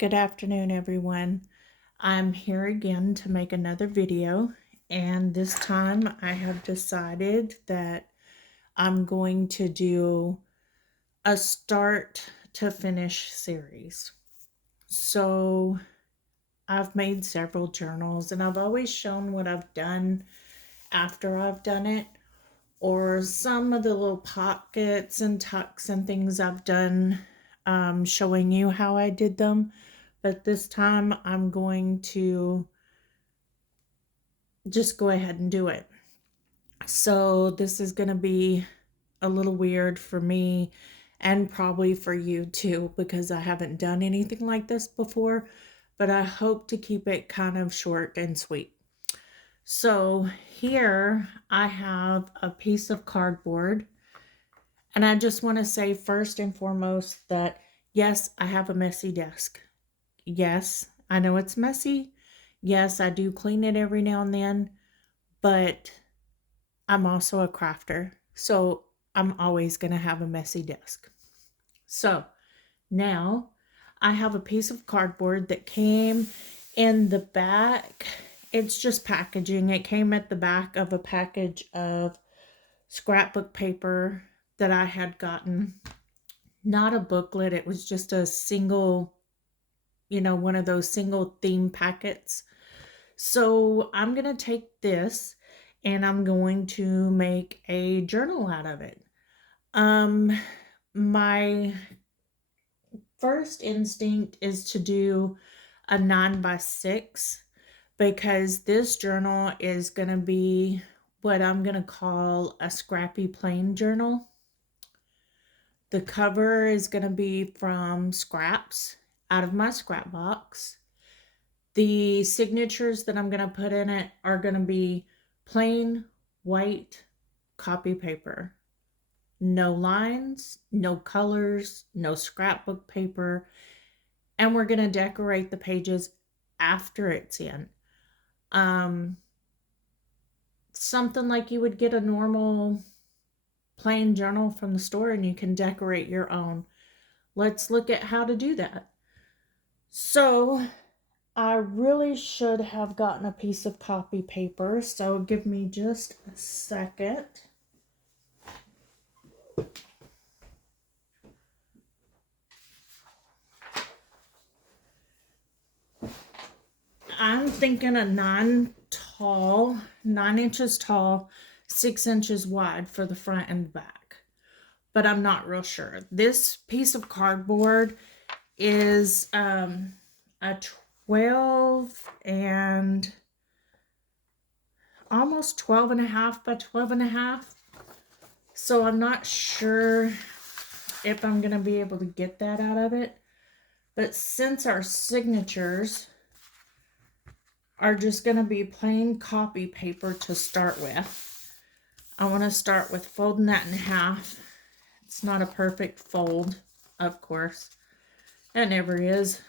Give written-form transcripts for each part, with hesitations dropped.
Good afternoon, everyone. I'm here again to make another video, and this time I have decided that I'm going to do a start to finish series. So I've made several journals, and I've always shown what I've done after I've done it, or some of the little pockets and tucks and things I've done, showing you how I did them. But this time I'm going to just go ahead and do it. So this is going to be a little weird for me and probably for you too, because I haven't done anything like this before, but I hope to keep it kind of short and sweet. So here I have a piece of cardboard, and I just want to say first and foremost that yes, I have a messy desk. Yes, I know it's messy. Yes, I do clean it every now and then, but I'm also a crafter, so I'm always going to have a messy desk. So now I have a piece of cardboard that came in the back. It's just packaging. It came at the back of a package of scrapbook paper that I had gotten. Not a booklet, it was just a single, one of those single theme packets. So I'm going to take this and I'm going to make a journal out of it. My first instinct is to do a 9x6 because this journal is going to be what I'm going to call a scrappy plain journal. The cover is going to be from scraps out of my scrap box. The signatures that I'm going to put in it are going to be plain white copy paper. No lines, no colors, no scrapbook paper. And we're going to decorate the pages after it's in. Something like you would get a normal plain journal from the store, and you can decorate your own. Let's look at how to do that. So I really should have gotten a piece of copy paper, so give me just a second. I'm thinking a 9 inches tall, 6 inches wide for the front and back, but I'm not real sure. This piece of cardboard is a 12 and almost 12 and a half by 12 and a half. So I'm not sure if I'm going to be able to get that out of it. But since our signatures are just going to be plain copy paper to start with, I want to start with folding that in half. It's not a perfect fold, of course. It never is.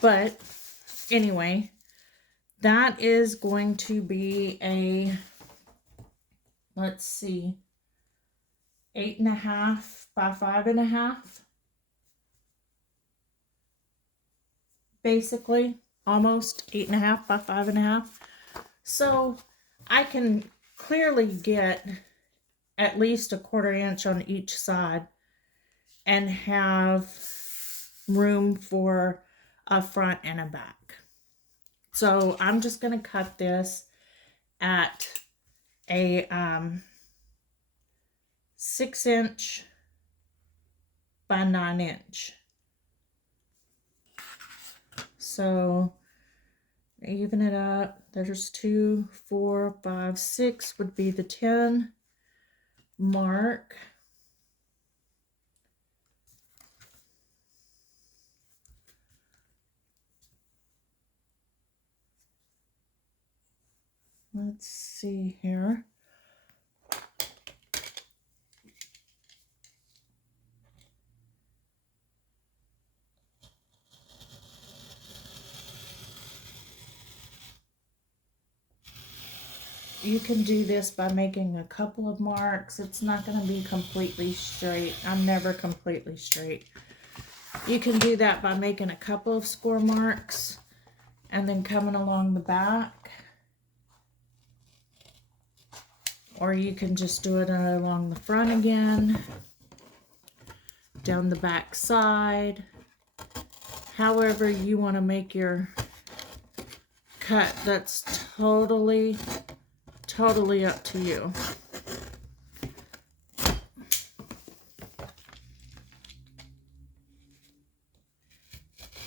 But anyway, that is going to be a, let's see, 8.5 by 5.5. Basically, almost 8.5 by 5.5. So I can clearly get at least 1/4 inch on each side and have room for a front and a back. So I'm just going to cut this at a 6 inch by 9 inch. So even it up, there's 2, 4, 5, 6 would be the 10 mark. Let's see here. You can do this by making a couple of marks. It's not going to be completely straight. I'm never completely straight. You can do that by making a couple of score marks and then coming along the back. Or you can just do it along the front again, down the back side. However you want to make your cut, that's totally up to you.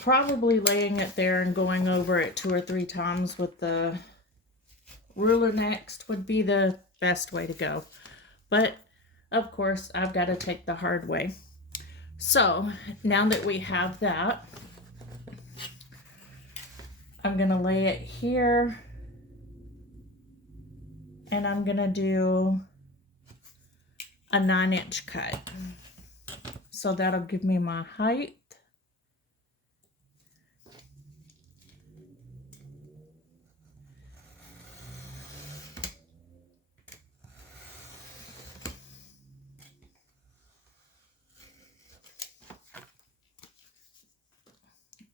Probably laying it there and going over it 2 or 3 times with the ruler next would be the best way to go. But of course, I've got to take the hard way. So now that we have that, I'm going to lay it here and I'm going to do a 9-inch cut. So that'll give me my height.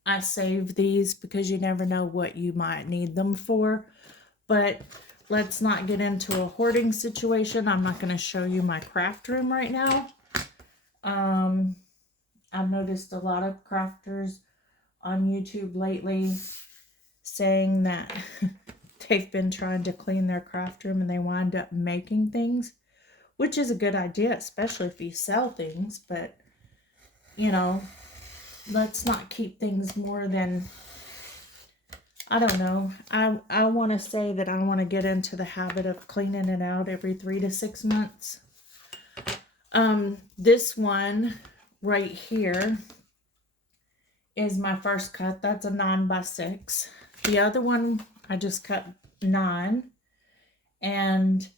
I save these because you never know what you might need them for. But let's not get into a hoarding situation. I'm not going to show you my craft room right now. I've noticed a lot of crafters on YouTube lately saying that they've been trying to clean their craft room and they wind up making things, which is a good idea, especially if you sell things. But, you know, let's not keep things more than, I don't know. I want to say that I want to get into the habit of cleaning it out every 3 to 6 months. This one right here is my first cut. That's a 9x6. The other one I just cut 9, and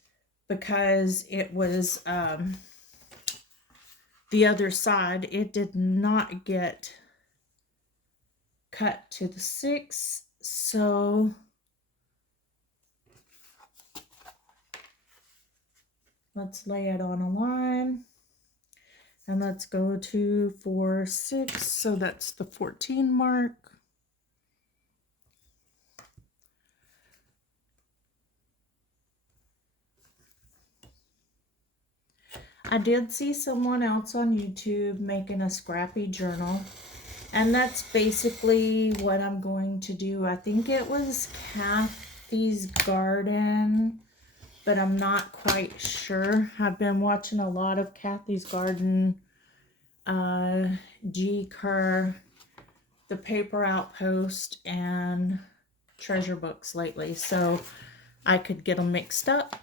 because it was the other side, it did not get cut to the 6. So let's lay it on a line. And let's go to 4, 6. So that's the 14 mark. I did see someone else on YouTube making a scrappy journal. And that's basically what I'm going to do. I think it was Kathy's Garden, but I'm not quite sure. I've been watching a lot of Kathy's Garden, G. Kerr, The Paper Outpost, and Treasure Books lately, so I could get them mixed up.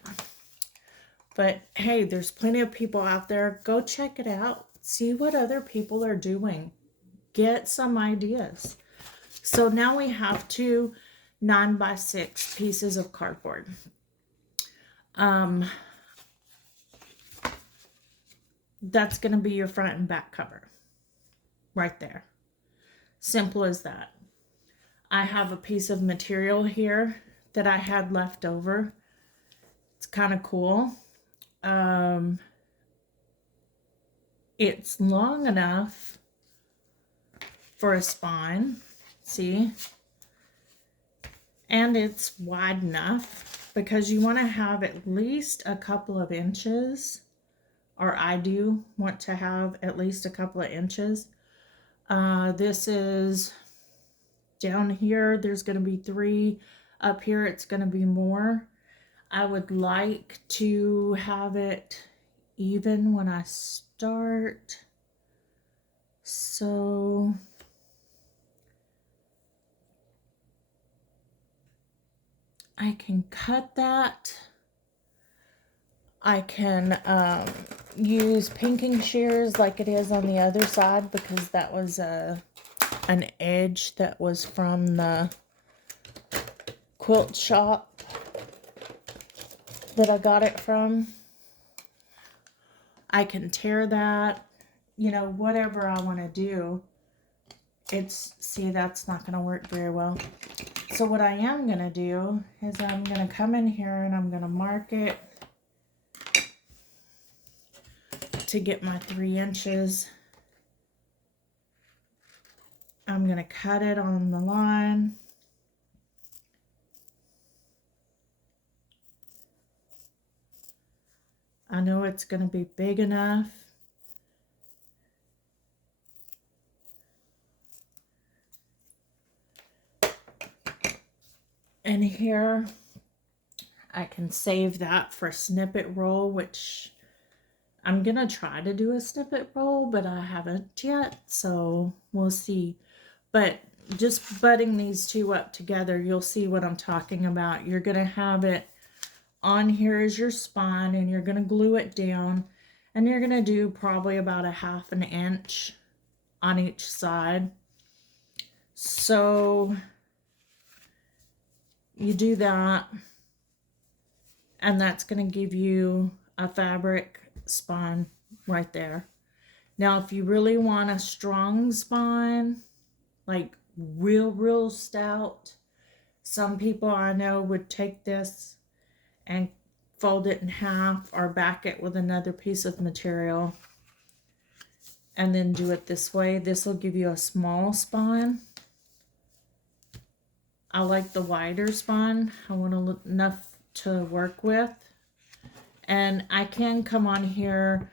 But hey, there's plenty of people out there. Go check it out. See what other people are doing. Get some ideas. So now we have 2 9x6 pieces of cardboard. That's going to be your front and back cover. Right there. Simple as that. I have a piece of material here that I had left over. It's kind of cool. It's long enough for a spine, see? And it's wide enough because you want to have at least a couple of inches, or I do want to have at least a couple of inches. This is down here, there's going to be 3. Up here, it's going to be more. I would like to have it even when I start. So I can cut that. I can use pinking shears like it is on the other side, because that was an edge that was from the quilt shop that I got it from. I can tear that, you know, whatever I want to do. See, that's not going to work very well. So what I am going to do is I'm going to come in here and I'm going to mark it to get my 3 inches. I'm going to cut it on the line. I know it's going to be big enough. And here I can save that for snippet roll, which I'm going to try to do a snippet roll, but I haven't yet, so we'll see. But just butting these two up together, you'll see what I'm talking about. You're going to have it on here as your spine, and you're going to glue it down, and you're going to do probably about a 1/2 inch on each side. So you do that, and that's going to give you a fabric spine right there. Now, if you really want a strong spine, like real stout, some people I know would take this and fold it in half or back it with another piece of material and then do it this way. This will give you a small spine. I like the wider spine. I want enough to work with. And I can come on here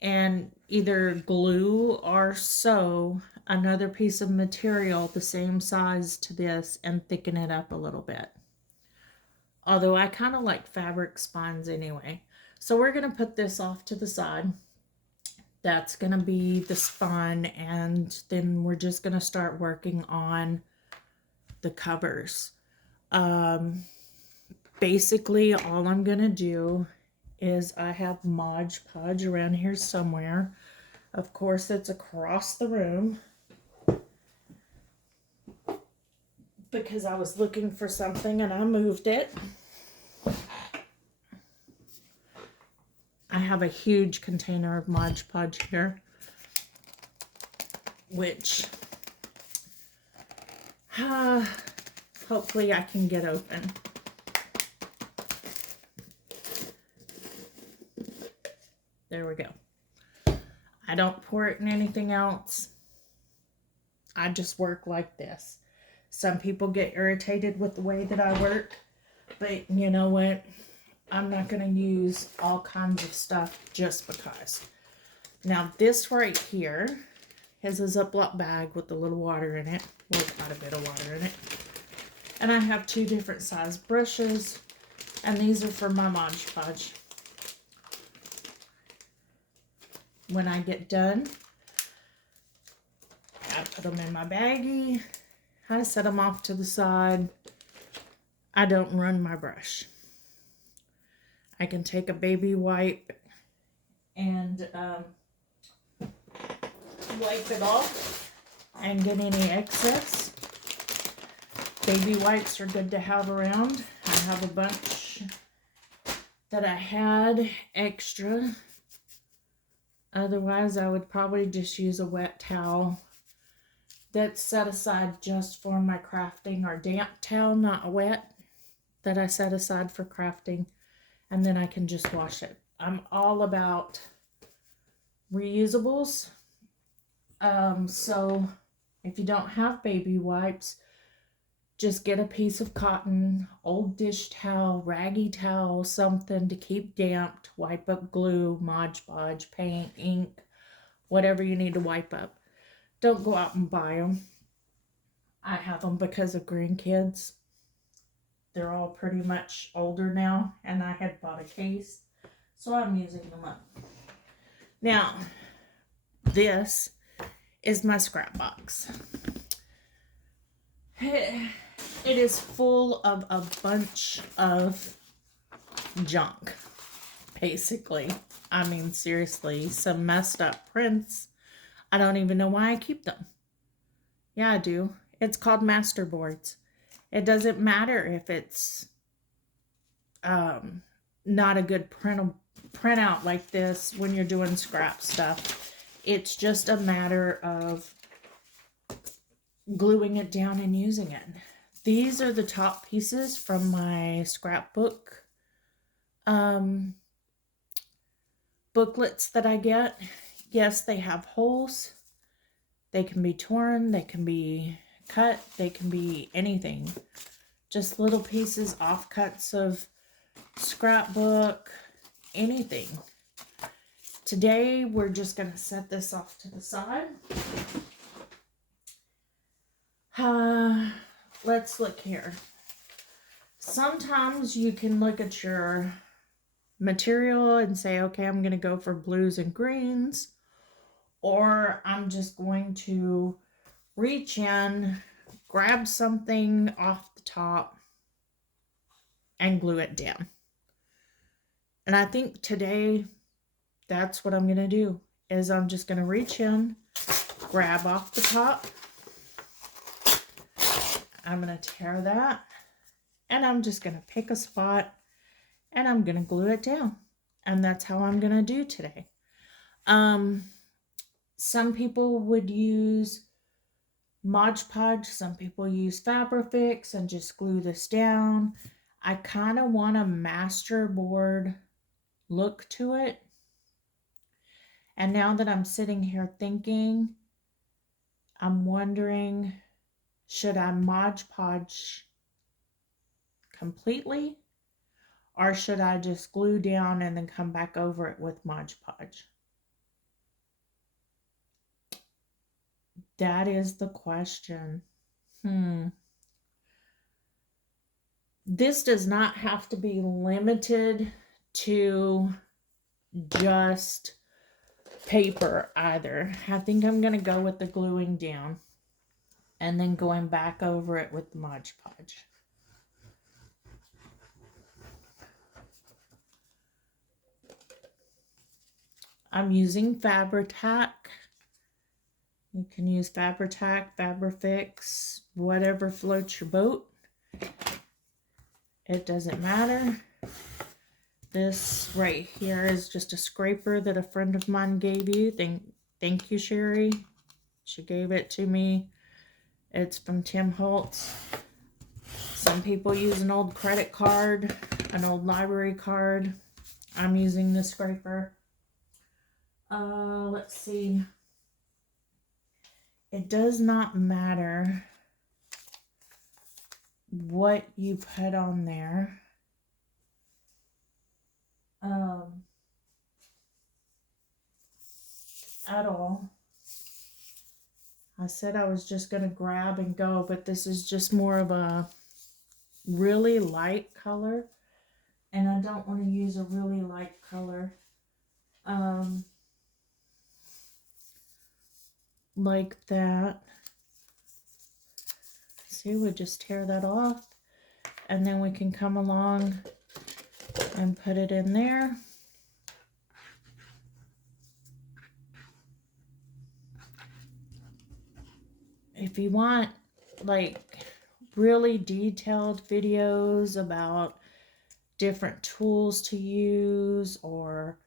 and either glue or sew another piece of material the same size to this and thicken it up a little bit. Although I kind of like fabric spines anyway. So we're going to put this off to the side. That's going to be the spine, and then we're just going to start working on the covers. Basically, all I'm going to do is I have Mod Podge around here somewhere. Of course, it's across the room because I was looking for something and I moved it. I have a huge container of Mod Podge here, which hopefully I can get open. There we go. I don't pour it in anything else. I just work like this. Some people get irritated with the way that I work, but you know what? I'm not going to use all kinds of stuff just because. Now this right here is a Ziploc bag with a little water in it. Well, quite a bit of water in it. And I have 2 different size brushes, and these are for my Mod Podge. When I get done, I put them in my baggie. I set them off to the side. I don't run my brush. I can take a baby wipe and wipe it off and get any excess. Baby wipes are good to have around. I have a bunch that I had extra. Otherwise, I would probably just use a wet towel that's set aside just for my crafting, or damp towel, not wet, that I set aside for crafting, and then I can just wash it. I'm all about reusables. So if you don't have baby wipes, just get a piece of cotton, old dish towel, raggy towel, something to keep damp, wipe up glue, Mod Podge, paint, ink, whatever you need to wipe up. Don't go out and buy them. I have them because of grandkids. They're all pretty much older now, and I had bought a case, so I'm using them up. Now, this is my scrap box. It is full of a bunch of junk, basically. I mean, seriously, some messed up prints. I don't even know why I keep them. Yeah, I do. It's called masterboards. It doesn't matter if it's not a good printout like this when you're doing scrap stuff. It's just a matter of gluing it down and using it. These are the top pieces from my scrapbook booklets that I get. Yes, they have holes. They can be torn, they can be cut, they can be anything. Just little pieces, offcuts of scrapbook, anything. Today, we're just going to set this off to the side. Let's look here. Sometimes you can look at your material and say, okay, I'm going to go for blues and greens, or I'm just going to reach in, grab something off the top, and glue it down. And I think today, that's what I'm going to do, is I'm just going to reach in, grab off the top. I'm going to tear that, and I'm just going to pick a spot, and I'm going to glue it down. And that's how I'm going to do today. Some people would use Mod Podge. Some people use Fabrifix and just glue this down. I kind of want a masterboard look to it. And now that I'm sitting here thinking, I'm wondering, should I Mod Podge completely? Or should I just glue down and then come back over it with Mod Podge? That is the question. This does not have to be limited to just paper either. I think I'm going to go with the gluing down and then going back over it with the Mod Podge. I'm using Fabri-Tac. You can use Fabri-Tac, Fabrifix, whatever floats your boat. It doesn't matter. This right here is just a scraper that a friend of mine gave you. Thank you, Sherry. She gave it to me. It's from Tim Holtz. Some people use an old credit card, an old library card. I'm using this scraper. Let's see. It does not matter what you put on there. At all. I said I was just going to grab and go, but this is just more of a really light color, and I don't want to use a really light color. Like that. See, we just tear that off, and then we can come along and put it in there. If you want like really detailed videos about different tools to use, or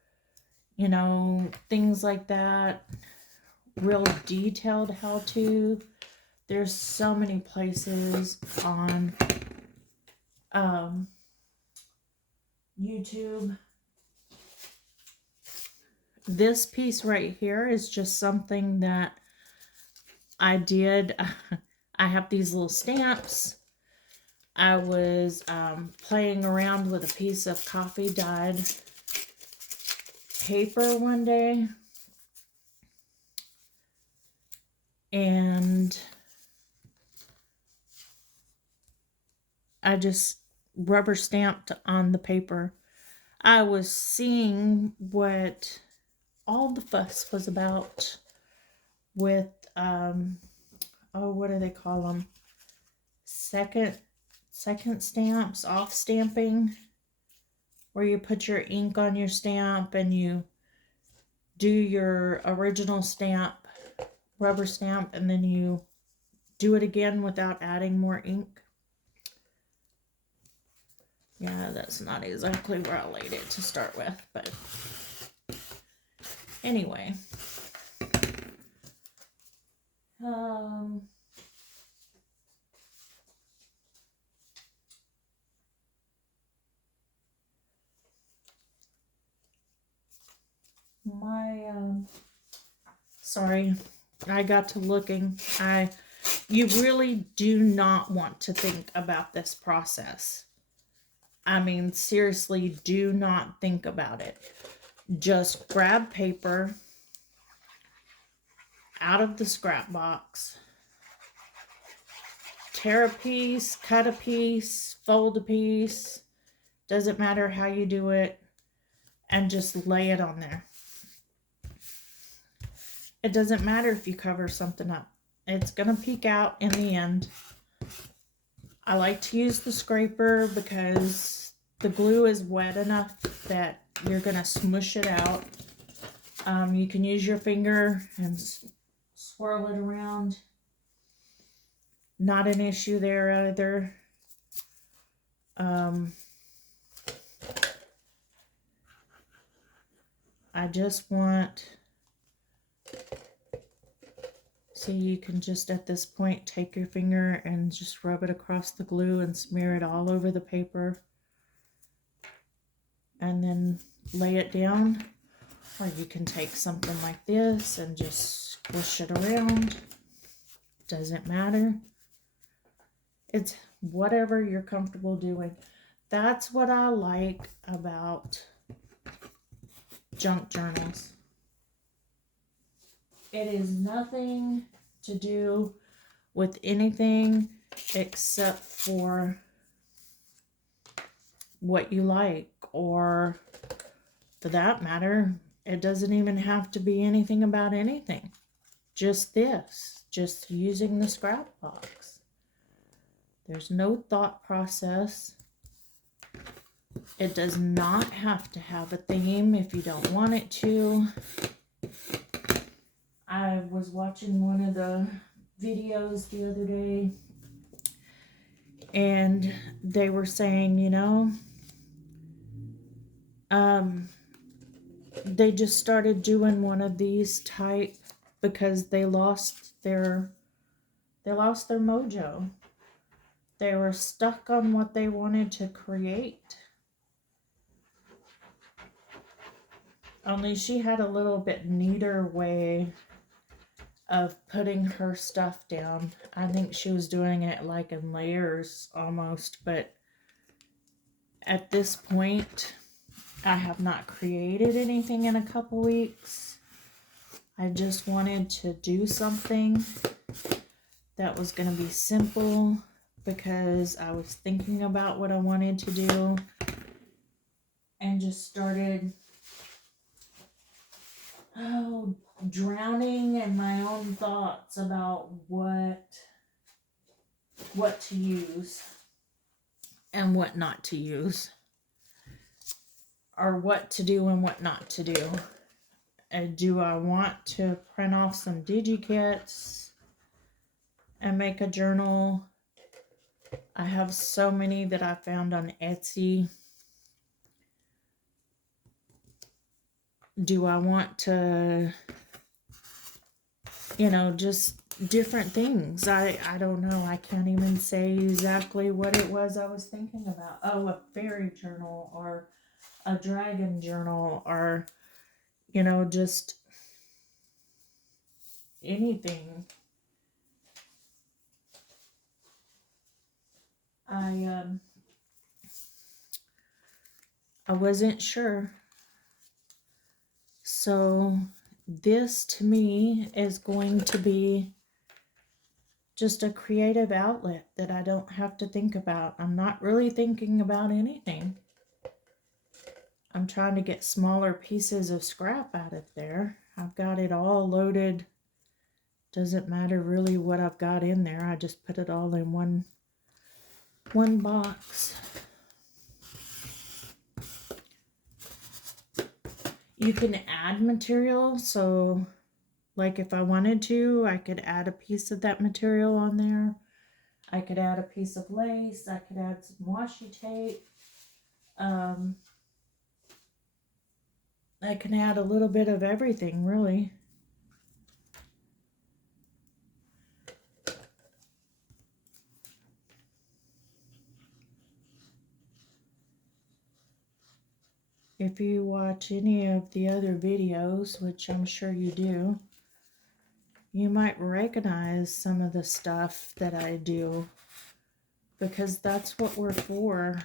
you know, things like that, real detailed how-to, there's so many places on YouTube. This piece right here is just something that I did. I have these little stamps. I was playing around with a piece of coffee dyed paper one day, and I just rubber stamped on the paper. I was seeing what all the fuss was about with what do they call them? Second stamps, off stamping, where you put your ink on your stamp and you do your original stamp, rubber stamp, and then you do it again without adding more ink. Yeah, that's not exactly where I laid it to start with, but anyway. Sorry, I got to looking. You really do not want to think about this process. I mean, seriously, do not think about it. Just grab paper out of the scrap box, tear a piece, cut a piece, fold a piece, doesn't matter how you do it, and just lay it on there. It doesn't matter if you cover something up. It's going to peek out in the end. I like to use the scraper because the glue is wet enough that you're going to smush it out. You can use your finger and swirl it around. Not an issue there either. I just want, see, you can just at this point take your finger and just rub it across the glue and smear it all over the paper. And then lay it down. Or you can take something like this and just squish it around. Doesn't matter. It's whatever you're comfortable doing. That's what I like about junk journals. It is nothing to do with anything except for what you like, or for that matter, it doesn't even have to be anything about anything. Just this, just using the scrap box. There's no thought process. It does not have to have a theme if you don't want it to. I was watching one of the videos the other day, and they were saying, you know, they just started doing one of these type because they lost their mojo. They were stuck on what they wanted to create. Only she had a little bit neater way of putting her stuff down. I think she was doing it like in layers almost, but at this point, I have not created anything in a couple weeks. I just wanted to do something that was going to be simple because I was thinking about what I wanted to do and just started drowning in my own thoughts about what to use and what not to use, or what to do and what not to do. Do I want to print off some digikits and make a journal? I have so many that I found on Etsy. Do I want to, you know, just different things? I don't know. I can't even say exactly what it was I was thinking about. Oh, a fairy journal or a dragon journal, or, you know, just anything. I wasn't sure. So this to me is going to be just a creative outlet that I don't have to think about. I'm not really thinking about anything. I'm trying to get smaller pieces of scrap out of there. I've got it all loaded. Doesn't matter really what I've got in there. I just put it all in one box. You can add material, so like if I wanted to, I could add a piece of that material on there. I could add a piece of lace. I could add some washi tape. I can add a little bit of everything, really. If you watch any of the other videos, which I'm sure you do, you might recognize some of the stuff that I do, because that's what we're for.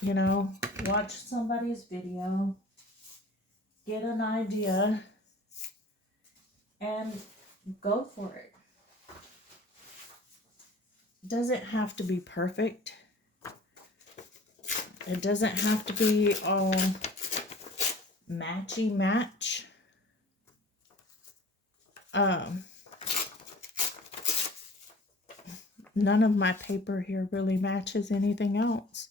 You know, watch somebody's video, get an idea, and go for it. It doesn't have to be perfect. It doesn't have to be all matchy match. None of my paper here really matches anything else.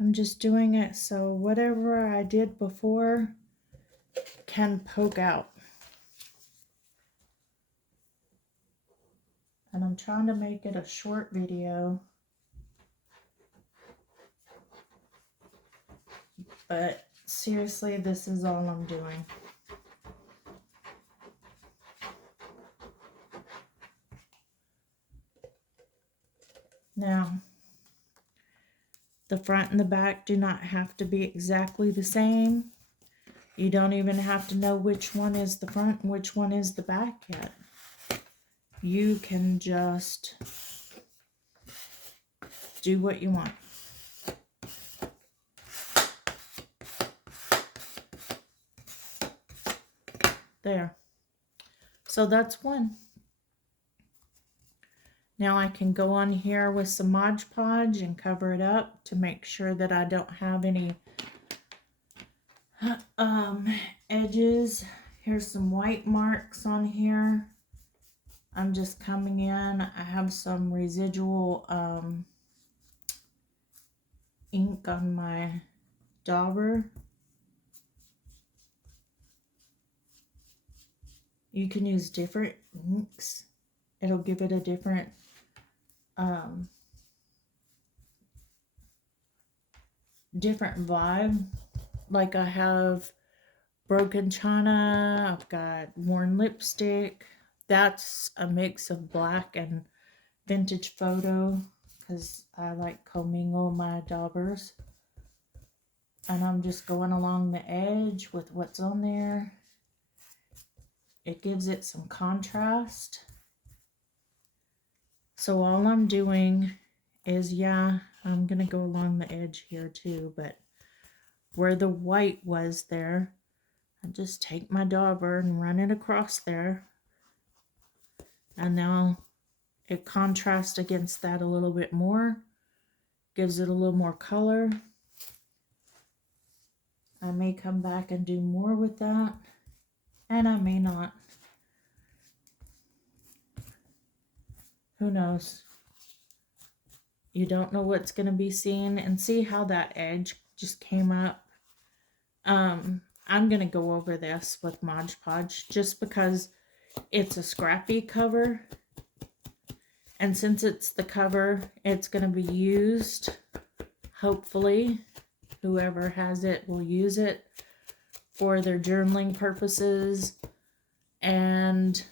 I'm just doing it so whatever I did before can poke out. And I'm trying to make it a short video. But seriously, this is all I'm doing. Now, the front and the back do not have to be exactly the same. You don't even have to know which one is the front and which one is the back yet. You can just do what you want. There. So that's one. Now I can go on here with some Mod Podge and cover it up to make sure that I don't have any edges. Here's some white marks on here. I'm just coming in. I have some residual ink on my dauber. You can use different inks. It'll give it a different different vibe. Like I have broken china, I've got worn lipstick. That's a mix of black and vintage photo, because I like commingle my daubers. And I'm just going along the edge with what's on there. It gives it some contrast. So all I'm doing is, yeah, I'm going to go along the edge here too, but where the white was there, I just take my dauber and run it across there. And now it contrasts against that a little bit more, gives it a little more color. I may come back and do more with that, and I may not. Who knows? You don't know what's going to be seen. And see how that edge just came up? I'm going to go over this with Mod Podge just because it's a scrappy cover. And since it's the cover, it's going to be used. Hopefully, whoever has it will use it for their journaling purposes. And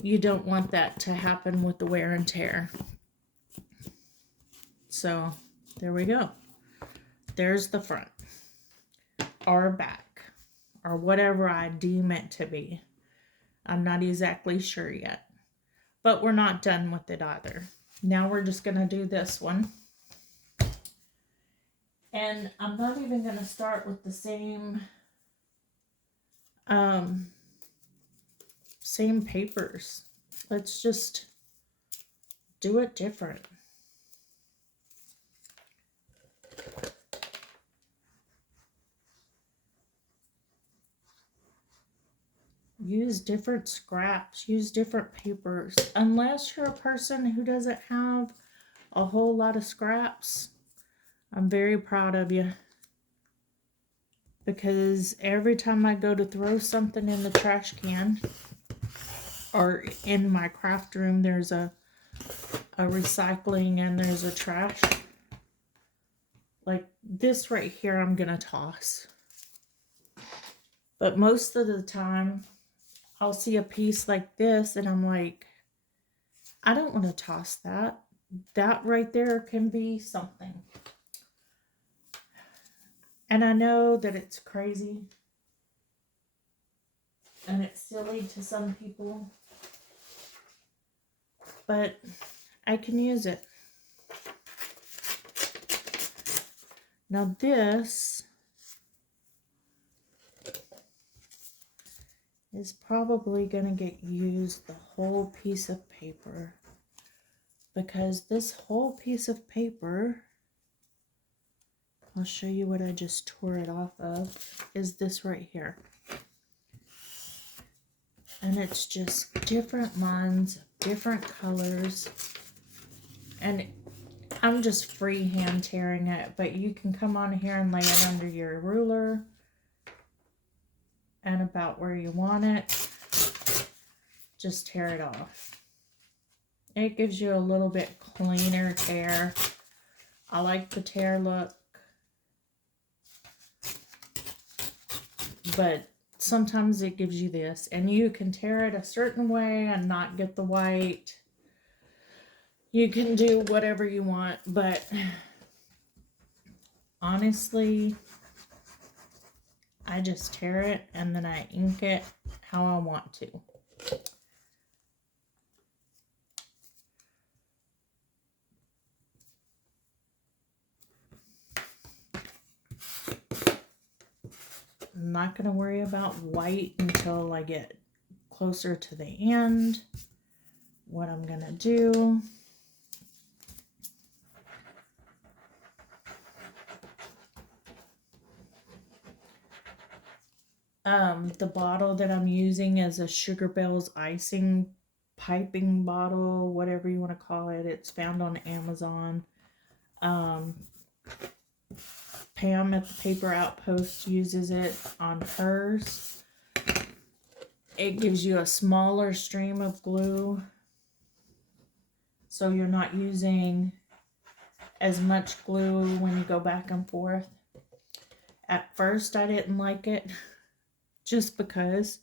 you don't want that to happen with the wear and tear. So, there we go. There's the front. Or back. Or whatever I deem it to be. I'm not exactly sure yet. But we're not done with it either. Now we're just going to do this one. And I'm not even going to start with the same papers. Let's just do it different. Use different scraps. Use different papers. Unless you're a person who doesn't have a whole lot of scraps, I'm very proud of you. Because every time I go to throw something in the trash can, or in my craft room, there's a recycling and there's a trash. Like this right here, I'm going to toss. But most of the time, I'll see a piece like this and I'm like, I don't want to toss that. That right there can be something. And I know that it's crazy and it's silly to some people, but I can use it. Now this is probably going to get used the whole piece of paper, because this whole piece of paper, I'll show you what I just tore it off of, is this right here. And it's just different lines, different colors, and I'm just freehand tearing it, but you can come on here and lay it under your ruler and about where you want it. Just tear it off. It gives you a little bit cleaner tear. I like the tear look, but sometimes it gives you this, and you can tear it a certain way and not get the white. You can do whatever you want, but honestly, I just tear it and then I ink it how I want to. I'm not going to worry about white until I get closer to the end. What I'm going to do, the bottle that I'm using is a Sugar Bells icing piping bottle, whatever you want to call it. It's found on Amazon. Pam at the Paper Outpost uses it on hers. It gives you a smaller stream of glue, so you're not using as much glue when you go back and forth. At first I didn't like it just because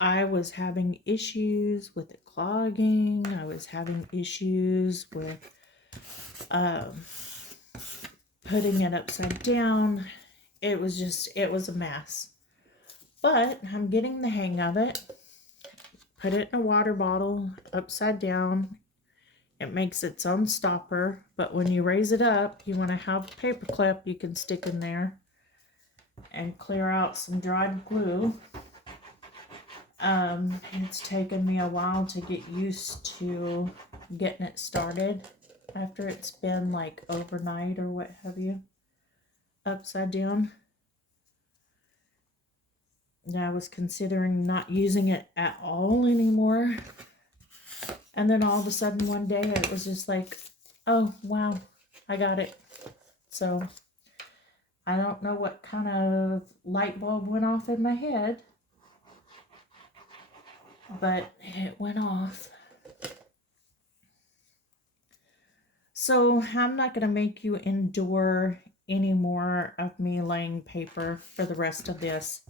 I was having issues with it clogging. I was having issues with putting it upside down. It was a mess. But I'm getting the hang of it. Put it in a water bottle upside down. It makes its own stopper, but when you raise it up, you want to have a paper clip you can stick in there and clear out some dried glue. It's taken me a while to get used to getting it started after it's been like overnight or what have you, upside down. And I was considering not using it at all anymore. And then all of a sudden one day it was just like, oh wow, I got it. So I don't know what kind of light bulb went off in my head, but it went off. So I'm not going to make you endure any more of me laying paper for the rest of this.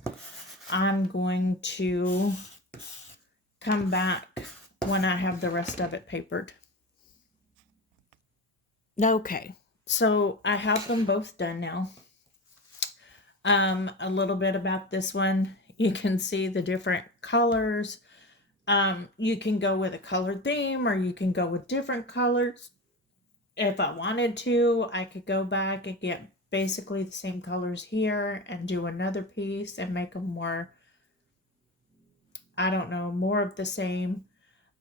I'm going to come back when I have the rest of it papered. Okay, so I have them both done now. A little bit about this one. You can see the different colors. You can go with a color theme or you can go with different colors. If I wanted to, I could go back and get basically the same colors here and do another piece and make them more, I don't know, more of the same.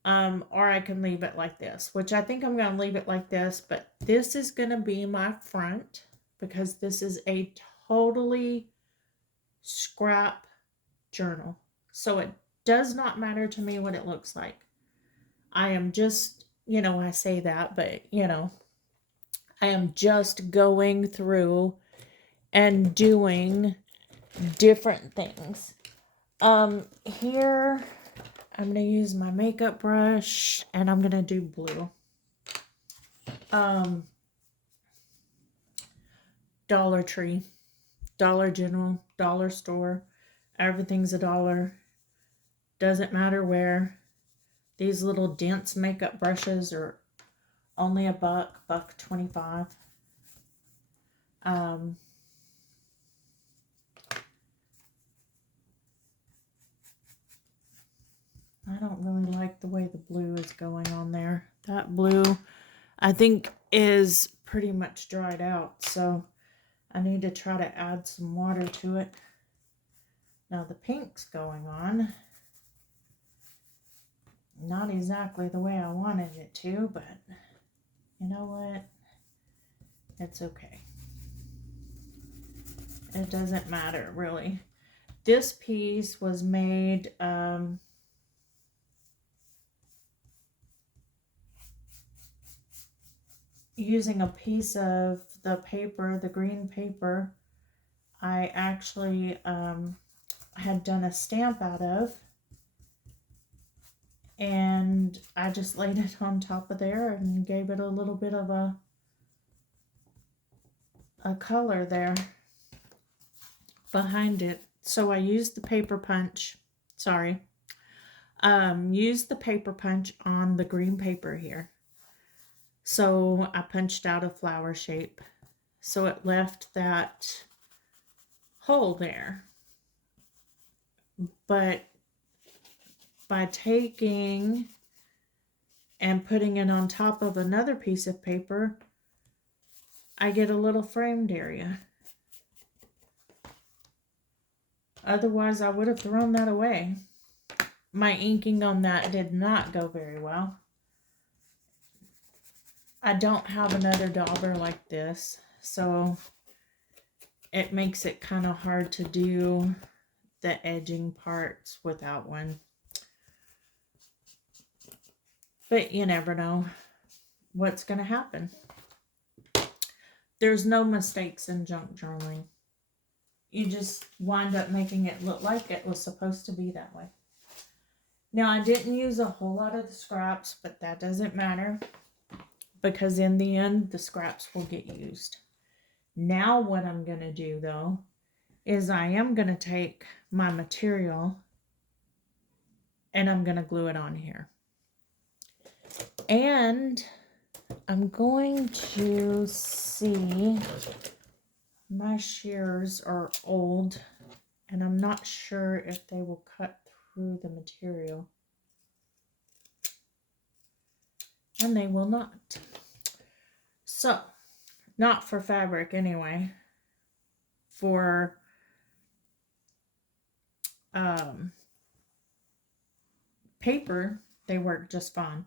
Or I can leave it like this, which I think I'm going to leave it like this, but this is going to be my front because this is a totally scrap journal. So it does not matter to me what it looks like. I am just, I say that, but I am just going through and doing different things. Here I'm going to use my makeup brush and I'm going to do blue. Dollar Tree, Dollar General, Dollar Store, everything's $1. Doesn't matter where. These little dense makeup brushes are only $1.25. blue is going on there. That blue, I think, is pretty much dried out, so I need to try to add some water to it. Now the pink's going on. Not exactly the way I wanted it to, but you know what? It's okay. It doesn't matter, really. This piece was made using a piece of the paper, the green paper, I actually had done a stamp out of, and I just laid it on top of there and gave it a little bit of a color there behind it. So I used the paper punch, used the paper punch on the green paper here. So I punched out a flower shape. So it left that hole there. But by taking and putting it on top of another piece of paper, I get a little framed area. Otherwise, I would have thrown that away. My inking on that did not go very well. I don't have another dauber like this, so it makes it kind of hard to do the edging parts without one. But you never know what's going to happen. There's no mistakes in junk journaling. You just wind up making it look like it was supposed to be that way. Now, I didn't use a whole lot of the scraps, but that doesn't matter, because in the end, the scraps will get used. Now what I'm going to do, though, is I am going to take my material and I'm going to glue it on here. And I'm going to see, my shears are old and I'm not sure if they will cut through the material. And they will not. So, not for fabric anyway. For paper, they work just fine.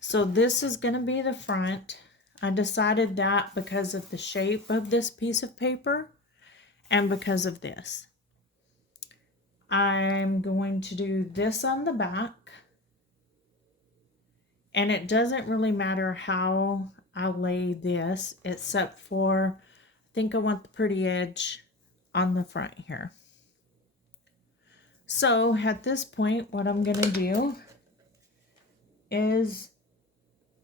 So this is going to be the front. I decided that because of the shape of this piece of paper and because of this. I'm going to do this on the back. And it doesn't really matter how I lay this, except for, I think I want the pretty edge on the front here. So at this point, what I'm going to do is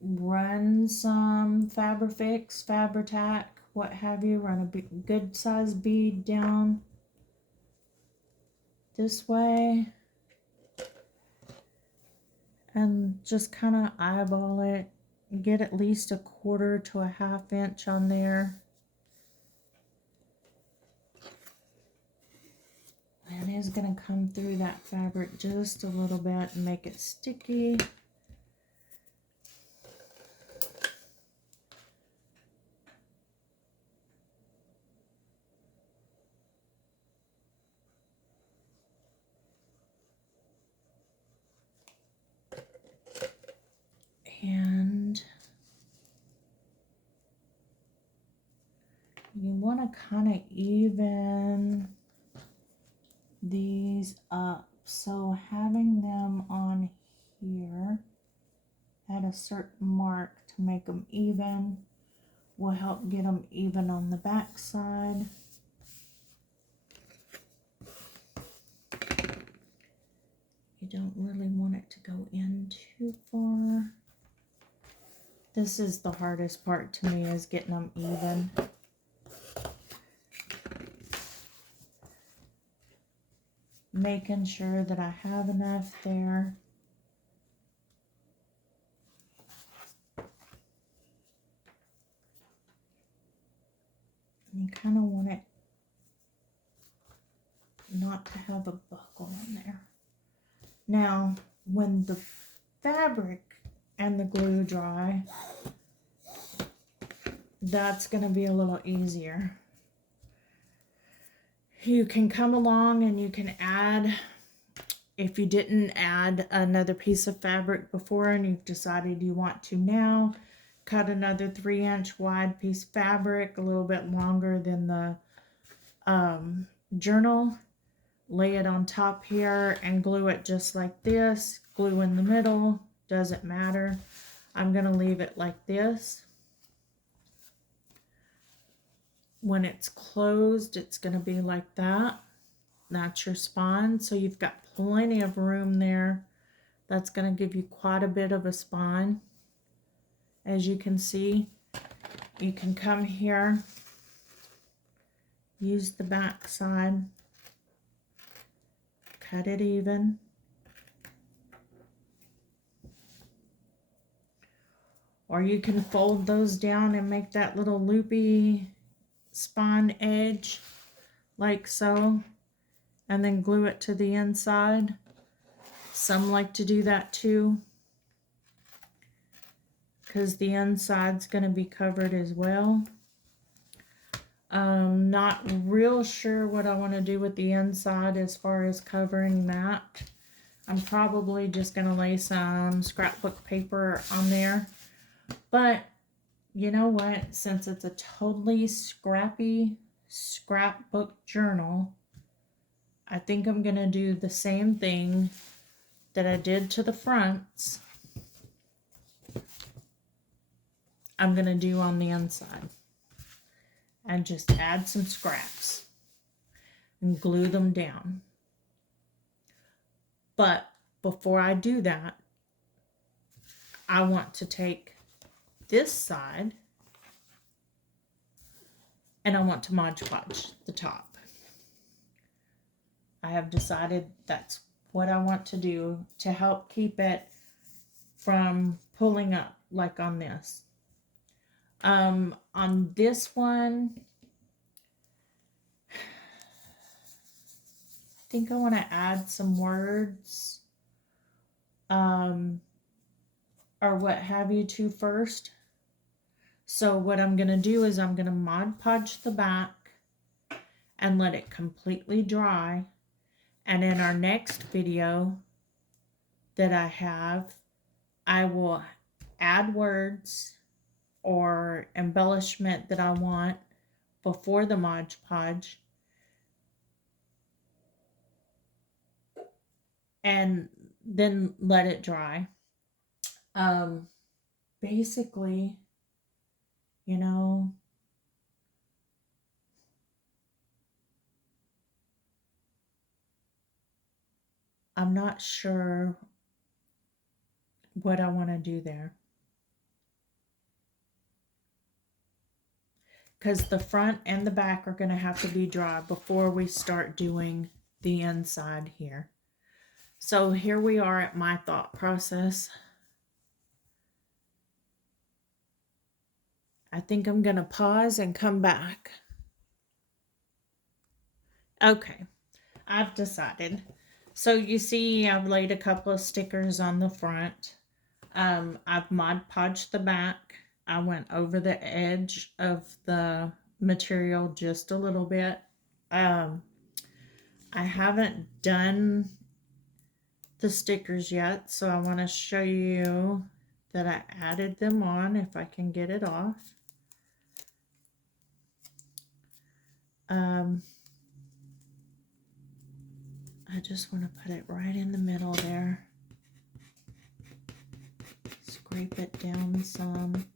run some Fabrifix, Fabri-Tac, what have you, run a good size bead down this way and just kind of eyeball it, get at least 1/4 to 1/2 inch on there. And it's going to come through that fabric just a little bit and make it sticky. And you want to kind of even these up. So having them on here at a certain mark to make them even will help get them even on the back side. You don't really want it to go in too far. This is the hardest part to me, is getting them even. Making sure that I have enough there. You kind of want it not to have a buckle in there. Now, when the fabric and the glue dry, that's going to be a little easier. You can come along and you can add, if you didn't add another piece of fabric before and you've decided you want to now, cut another 3-inch wide piece of fabric, a little bit longer than the journal. Lay it on top here and glue it just like this. Glue in the middle, doesn't matter. I'm going to leave it like this. When it's closed, it's going to be like that. That's your spine. So you've got plenty of room there. That's going to give you quite a bit of a spine. As you can see, you can come here, use the back side, cut it even. Or you can fold those down and make that little loopy spine edge like so, and then glue it to the inside. Some like to do that too, because the inside's going to be covered as well. Not real sure what I want to do with the inside as far as covering that. I'm probably just going to lay some scrapbook paper on there. But you know what? Since it's a totally scrappy scrapbook journal, I think I'm going to do the same thing that I did to the fronts. I'm going to do on the inside. And just add some scraps and glue them down. But before I do that, I want to take this side and I want to Mod Podge the top. I have decided that's what I want to do to help keep it from pulling up like on this. On this one, I think I want to add some words, or what have you to first. So what I'm going to do is I'm going to Mod Podge the back and let it completely dry. And in our next video that I have, I will add words or embellishment that I want before the Mod Podge, and then let it dry. Basically, you know, I'm not sure what I want to do there. Because the front and the back are going to have to be dry before we start doing the inside here. So here we are at my thought process. I think I'm going to pause and come back. Okay, I've decided. So you see I've laid a couple of stickers on the front. I've Mod Podged the back. I went over the edge of the material just a little bit. I haven't done the stickers yet, so I want to show you that I added them on if I can get it off. I just want to put it right in the middle there. Scrape it down some.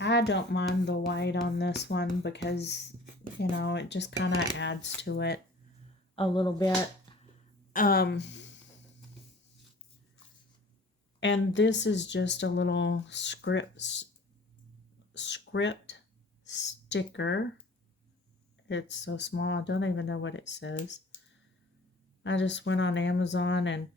I don't mind the white on this one because, you know, it just kind of adds to it a little bit. And this is just a little script sticker. It's so small, I don't even know what it says. I just went on Amazon and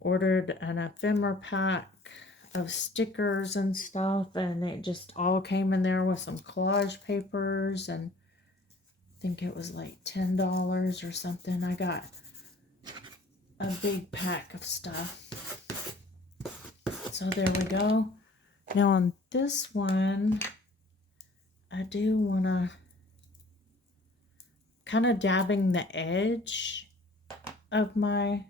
ordered an ephemera pack of stickers and stuff, and it just all came in there with some collage papers, and I think it was like $10 or something. I got a big pack of stuff. So there we go. Now on this one, I do want to kind of dabbing the edge of my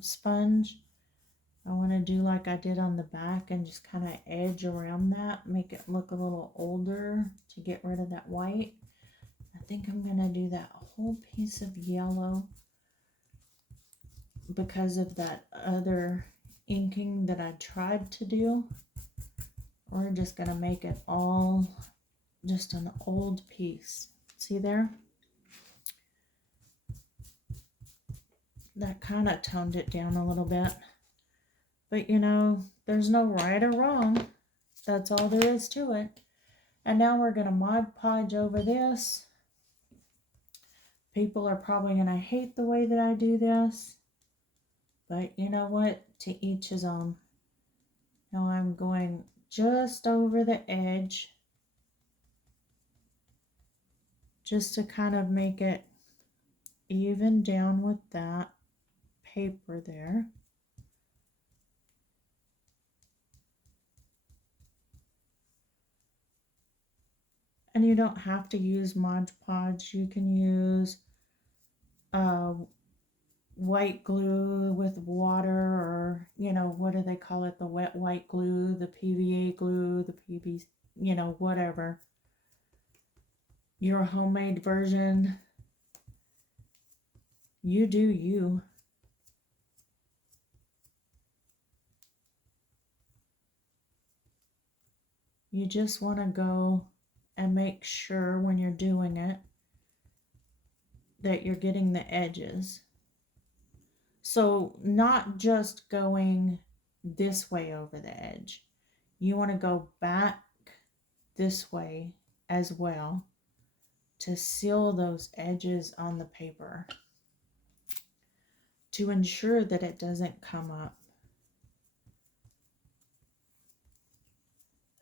sponge. I want to do like I did on the back and just kind of edge around that, make it look a little older to get rid of that white. I think I'm going to do that whole piece of yellow because of that other inking that I tried to do. We're just going to make it all just an old piece. See there? That kind of toned it down a little bit. But you know, there's no right or wrong. That's all there is to it. And now we're going to Mod Podge over this. People are probably going to hate the way that I do this. But you know what? To each his own. Now I'm going just over the edge. Just to kind of make it even down with that paper there. And you don't have to use Mod Podge. You can use white glue with water, or, you know, what do they call it? The wet white glue, the PVA glue, the PVC, you know, whatever. Your homemade version. You do you. You just want to go and make sure when you're doing it that you're getting the edges. So not just going this way over the edge. You want to go back this way as well to seal those edges on the paper to ensure that it doesn't come up.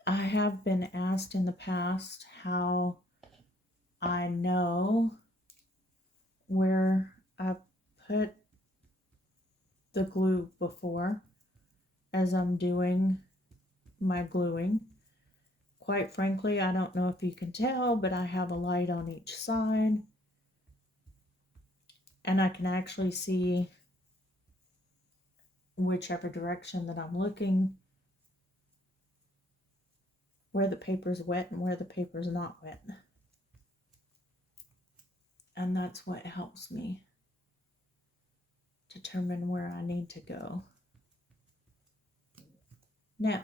I have been asked in the past how I know where I put the glue before as I'm doing my gluing. Quite frankly, I don't know if you can tell, but I have a light on each side, and I can actually see whichever direction that I'm looking, where the paper's wet and where the paper's not wet. And that's what helps me determine where I need to go. Now,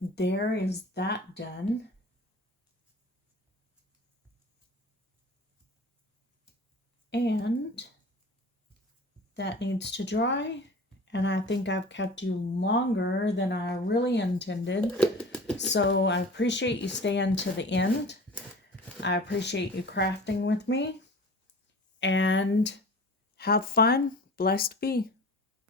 there is that done. And that needs to dry. And I think I've kept you longer than I really intended. So I appreciate you staying to the end. I appreciate you crafting with me. And have fun. Blessed be.